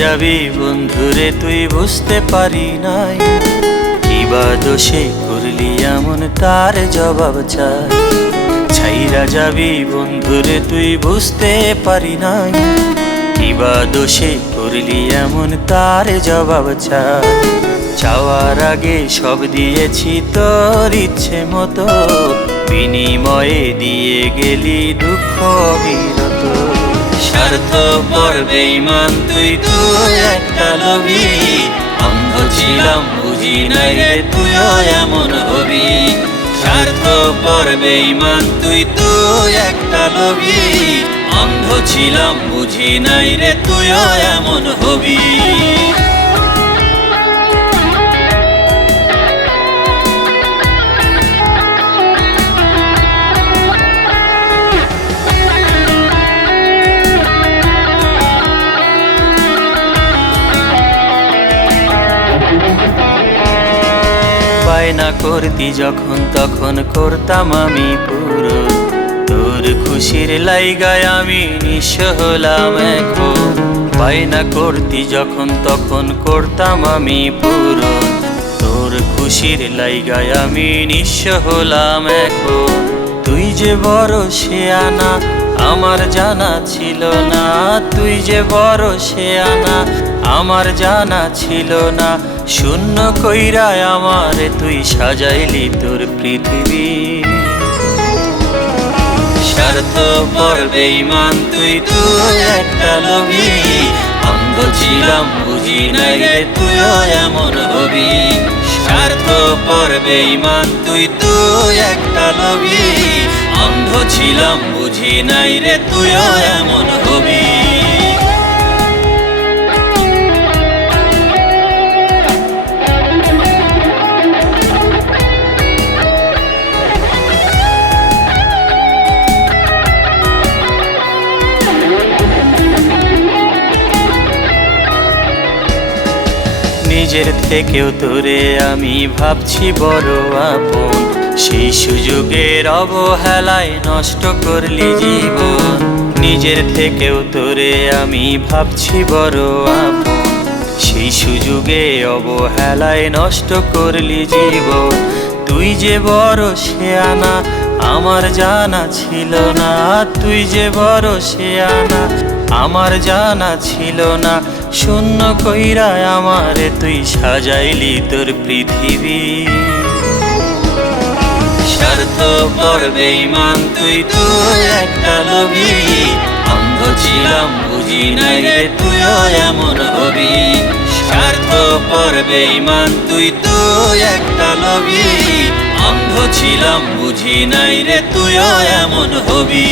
যাবি বন্ধুরে, তুই বুঝতে পারি নাই। কিবা দোষে করলি এমন তার জবাব চাই। ছাইরা যাবি বন্ধুরে, তুই বুঝতে পারি নাই। কিবা দোষে করলি এমন তার জবাব চাই। চাওয়ার আগে সব দিয়েছি তোর ইচ্ছে মতো। বিনিময়ে দিয়ে গেলি দুঃখ বিরত স্বার্থ পড়বে ইমান তুই তুই একটা লবি অন্ধ ছিলাম, বুঝি নাই রে, তুইও এমন হবি। স্বার্থ পড়বে ইমান তুই তুই একটা লবি অন্ধ ছিলাম, বুঝি নাই রে, তুইও এমন হবি। বায়না করতি যখন, তখন করতাম আমি পুরো। তোর খুশির লাইগায় আমি নিঃস্ব হলাম এখন। বায়না করতি যখন, তখন করতাম আমি পুরো। তোর খুশির লাইগায় আমি নিঃস্ব হলাম এখন। তুই যে বড় শেয়ানা আমার জানা ছিল না, তুই যে বড় সে আনা আমার জানা ছিল না। শূন্য কইরায় আমার তুই সাজাইলি তোর পৃথিবী। স্বার্থ পর ইমান তুই তুই একটা লবি অন্ধ ছিলাম, বুঝি নাই রে, তুইও এমন হবি। স্বার্থ পর ইমান তুই তুই একটা লবি ছিলাম বুঝি নাই রে তুইও এমন হবি। নিজের থেকেও তোরে আমি ভাবছি বড় আপন সেই সুযোগের অবহেলায় নষ্ট করলি জীবন। নিজের থেকেও তোরে আমি ভাবছি বড় আপন সেই সুযোগে অবহেলায় নষ্ট করলি জীবন। তুই যে বড় শেয়ানা, আমার জানা ছিল না। তুই যে বড় শেয়ানা, আমার জানা ছিল না। শূন্য কইরা আমারে তুই সাজাইলি তোর পৃথিবী। স্বার্থ পড়বে মান তুই তো একটা লবি অন্ধ ছিলাম, বুঝি নাই রে, তুইও এমন হবি। স্বার্থ পড়বে মান তুই তো একটা লবি অন্ধ ছিলাম, বুঝি নাই রে, তুইও এমন হবি।